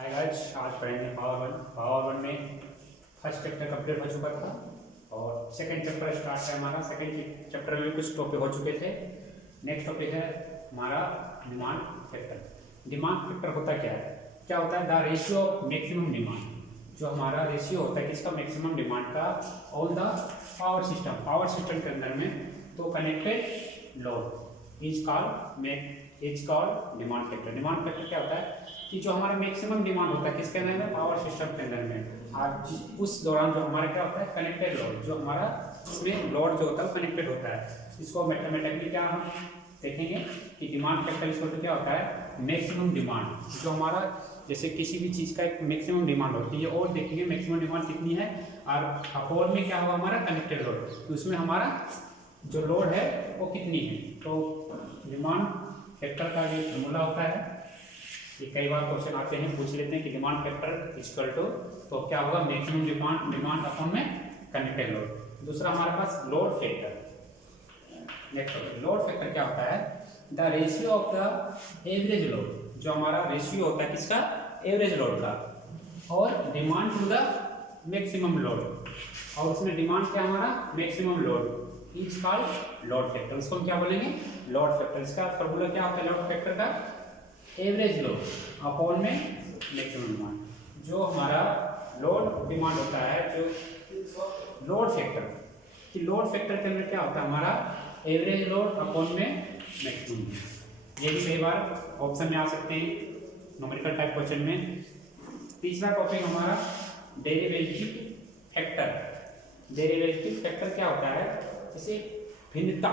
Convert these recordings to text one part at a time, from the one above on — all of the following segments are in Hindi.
हाय गाइस, आज पढ़ेंगे पावर वन में फर्स्ट चैप्टर कंप्लीट हो चुका था और सेकंड चैप्टर स्टार्ट है हमारा। सेकंड चैप्टर में कुछ टॉपिक हो चुके थे। नेक्स्ट टॉपिक है हमारा डिमांड फैक्टर। डिमांड फैक्टर होता क्या है? क्या होता है? The ratio of maximum demand. जो हमारा रेशियो होता है किसका? मैक्सिमम डिमांड का on the power system. Power system के अंदर में तो connected load is called demand factor. Demand factor क्या होता है कि जो हमारा मैक्सिमम डिमांड होता है किसके अंदर में? पावर सिस्टम के अंदर में। और उस दौरान जो हमारा क्या होता है? Connected load. जो हमारा उसमें लोड जो होता है कनेक्टेड होता है। इसको मैथमेटिकली क्या हम देखेंगे कि डिमांड फैक्टर इसको तो क्या होता है? Maximum demand. जो हमारा जैसे किसी भी चीज़ का एक मैक्सिमम डिमांड होती है और देखेंगे मैक्सिमम डिमांड कितनी है और अपोल में क्या होगा हमारा? Connected load. तो उसमें हमारा जो लोड है वो कितनी है। तो डिमांड फैक्टर का जो फॉर्मूला होता है, ये कई बार क्वेश्चन आते हैं, पूछ लेते हैं कि डिमांड फैक्टर इक्वल टू, तो क्या होगा? मैक्सिमम डिमांड अपॉन में कनेक्टेड लोड। दूसरा हमारे पास load factor. Next load factor क्या होता है? The ratio of the average load. जो हमारा रेशियो होता है किसका? एवरेज लोड का और demand to the maximum load. और उसमें डिमांड क्या हमारा? Maximum load is called load factor. उसको हम क्या बोलेंगे? Load factor. इसका फॉर्मूला क्या होता है लोड फैक्टर का? एवरेज लोड अपॉन में मैक्सिमम डिमांड। जो हमारा लोड डिमांड होता है, जो लोड फैक्टर कि लोड फैक्टर के अंदर क्या होता है हमारा? एवरेज लोड अपॉन में मैक्सिमम डिमांड। ये भी कई बार ऑप्शन में आ सकते हैं न्यूमेरिकल टाइप क्वेश्चन में। तीसरा टॉपिक हमारा डेरिवेटिव फैक्टर। डेरिवेटिव फैक्टर क्या होता है? जैसे भिन्नता।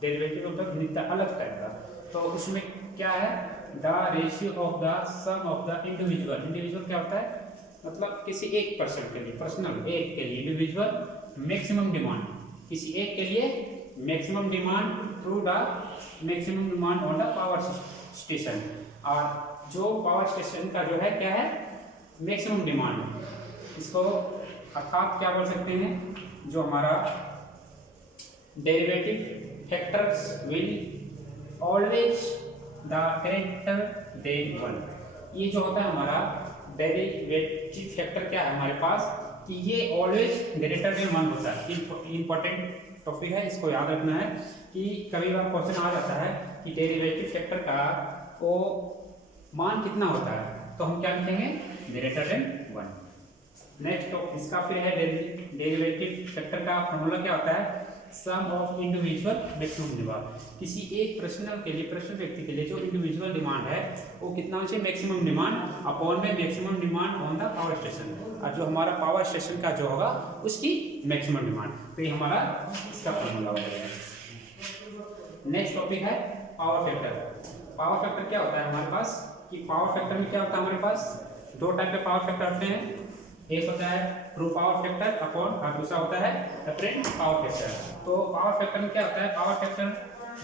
डेरिवेटिव होता है भिन्नता, अलग टाइप का। तो उसमें क्या है? The ratio of the sum of the individual. Individual क्या होता है? मतलब किसी एक पर्सन के लिए, पर्सनल एक के लिए इंडिविजुअल मैक्सिमम डिमांड। किसी एक के लिए maximum demand through the maximum demand on the power station. और जो पावर स्टेशन का जो है क्या है? Maximum demand. इसको अर्थात क्या बोल सकते हैं? जो हमारा derivative factors will always the greater than one. ये जो होता है हमारा डेरिवेटिव फैक्टर क्या है हमारे पास कि ये ऑलवेज ग्रेटर देन वन होता है। इंपॉर्टेंट टॉपिक है, इसको याद रखना है कि कभी बार क्वेश्चन आ जाता है कि डेरिवेटिव फैक्टर का वो मान कितना होता है, तो हम क्या लिखेंगे? Greater than one. नेक्स्ट तो इसका फिर है डेरिवेटिव फैक्टर का फॉर्मूला क्या होता है? सम ऑफ इंडिविजुअल मैक्सिमम डिमांड। किसी एक पर्सनल के लिए, पर्सनल व्यक्ति के लिए जो इंडिविजुअल डिमांड है वो कितना होना चाहिए? मैक्सिमम डिमांड अपॉन में maximum demand on the power station. और जो हमारा पावर स्टेशन का जो होगा उसकी मैक्सिमम डिमांड। तो ये हमारा इसका फॉर्मूला हो गया। नेक्स्ट टॉपिक है पावर फैक्टर। पावर फैक्टर क्या होता है हमारे पास कि पावर फैक्टर में क्या होता है हमारे पास? दो टाइप के पावर फैक्टर होते हैं। एक होता है ट्रू पावर फैक्टर अपॉन और दूसरा होता है अपेरेंट पावर फैक्टर। तो पावर फैक्टर में क्या होता है? पावर फैक्टर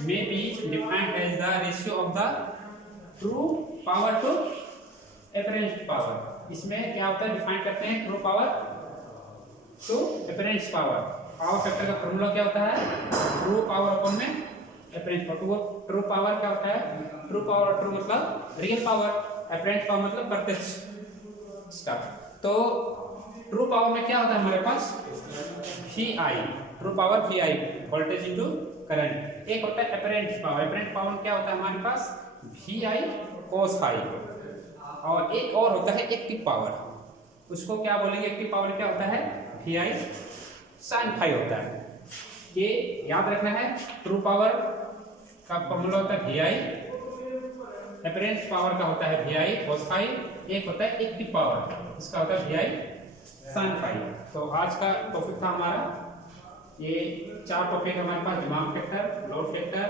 में be defined as the ratio of the true power to apparent power. इसमें क्या होता है? डिफाइन करते हैं true power to apparent power. Power factor का फॉर्मूला क्या होता है? ट्रू पावर अपॉन में अपेरेंट पावर। ट्रू पावर क्या होता है? ट्रू पावर, ट्रू मतलब रियल पावर, अपेरेंट पावर मतलब प्रत्यक्ष स्टाफ। तो ट्रू पावर में क्या होता है हमारे पास? VI, true power VI voltage into current. एक होता है अपेरेंट पावर। अपेरेंट पावर क्या होता है हमारे पास? VI cos phi। और एक और होता है एक्टिव पावर। उसको क्या बोलेंगे? एक्टिव पावर क्या होता है? VI sin phi होता है। ये याद रखना है। ट्रू पावर का फॉर्मूला होता है VI, अपेरेंट पावर का होता है VI cos phi, एक होता है एक्टिव पावर, इसका होता है VI sin phi। तो आज का टॉपिक था हमारा ये चार टॉपिक हमारे पास: demand factor, load factor,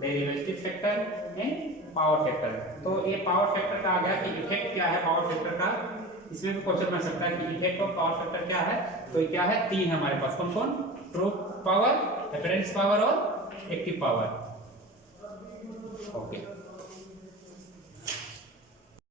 derivative factor and power factor. तो ये पावर फैक्टर का आ गया कि इफेक्ट क्या है पावर फैक्टर का। इसमें भी क्वेश्चन बन सकता है कि इफेक्ट ऑफ पावर फैक्टर क्या है। तो क्या है? तीन हमारे पास। कौन कौन? ट्रू पावर, अपेरेंट पावर और एक्टिव पावर। ओके।